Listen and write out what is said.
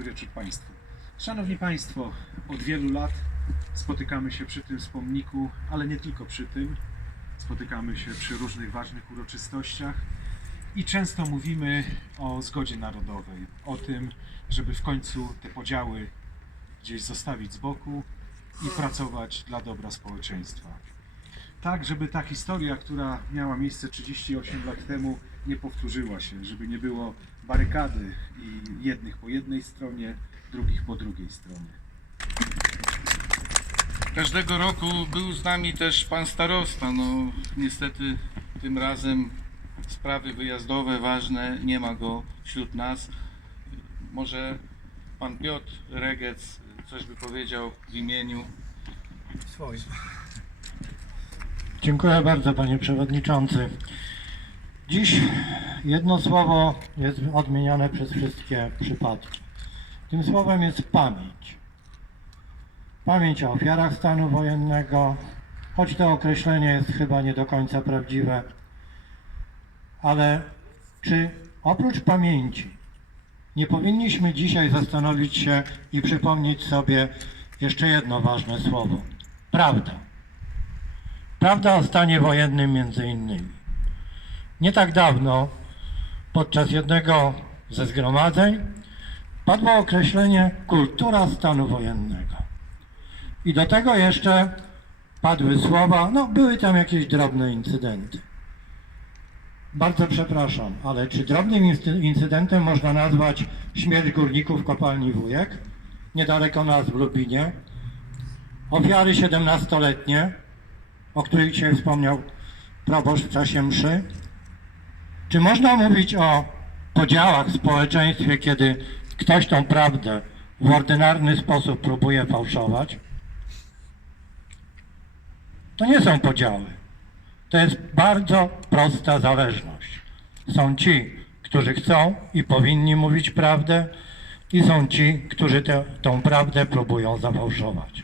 Dobry wieczór Państwu. Szanowni Państwo, od wielu lat spotykamy się przy tym wspomniku, ale nie tylko przy tym. Spotykamy się przy różnych ważnych uroczystościach i często mówimy o zgodzie narodowej, o tym, żeby w końcu te podziały gdzieś zostawić z boku i pracować dla dobra społeczeństwa. Tak, żeby ta historia, która miała miejsce 38 lat temu, nie powtórzyła się, żeby nie było barykady i jednych po jednej stronie, drugich po drugiej stronie. Każdego roku był z nami też pan starosta. No niestety tym razem sprawy wyjazdowe ważne, nie ma go wśród nas. Może pan Piotr Regec coś by powiedział w imieniu. Swoim. Dziękuję bardzo panie przewodniczący. Dziś jedno słowo jest odmieniane przez wszystkie przypadki. Tym słowem jest pamięć. Pamięć o ofiarach stanu wojennego, choć to określenie jest chyba nie do końca prawdziwe. Ale czy oprócz pamięci nie powinniśmy dzisiaj zastanowić się i przypomnieć sobie jeszcze jedno ważne słowo. Prawda. Prawda o stanie wojennym między innymi. Nie tak dawno, podczas jednego ze zgromadzeń, padło określenie kultura stanu wojennego. I do tego jeszcze padły słowa, no były tam jakieś drobne incydenty. Bardzo przepraszam, ale czy drobnym incy- incydentem można nazwać śmierć górników kopalni Wujek, niedaleko nas w Lubinie, ofiary 17-letnie, o których dzisiaj wspomniał proboszcz w czasie mszy? Czy można mówić o podziałach w społeczeństwie, kiedy ktoś tą prawdę w ordynarny sposób próbuje fałszować? To nie są podziały. To jest bardzo prosta zależność. Są ci, którzy chcą i powinni mówić prawdę, i są ci, którzy tę prawdę próbują zafałszować.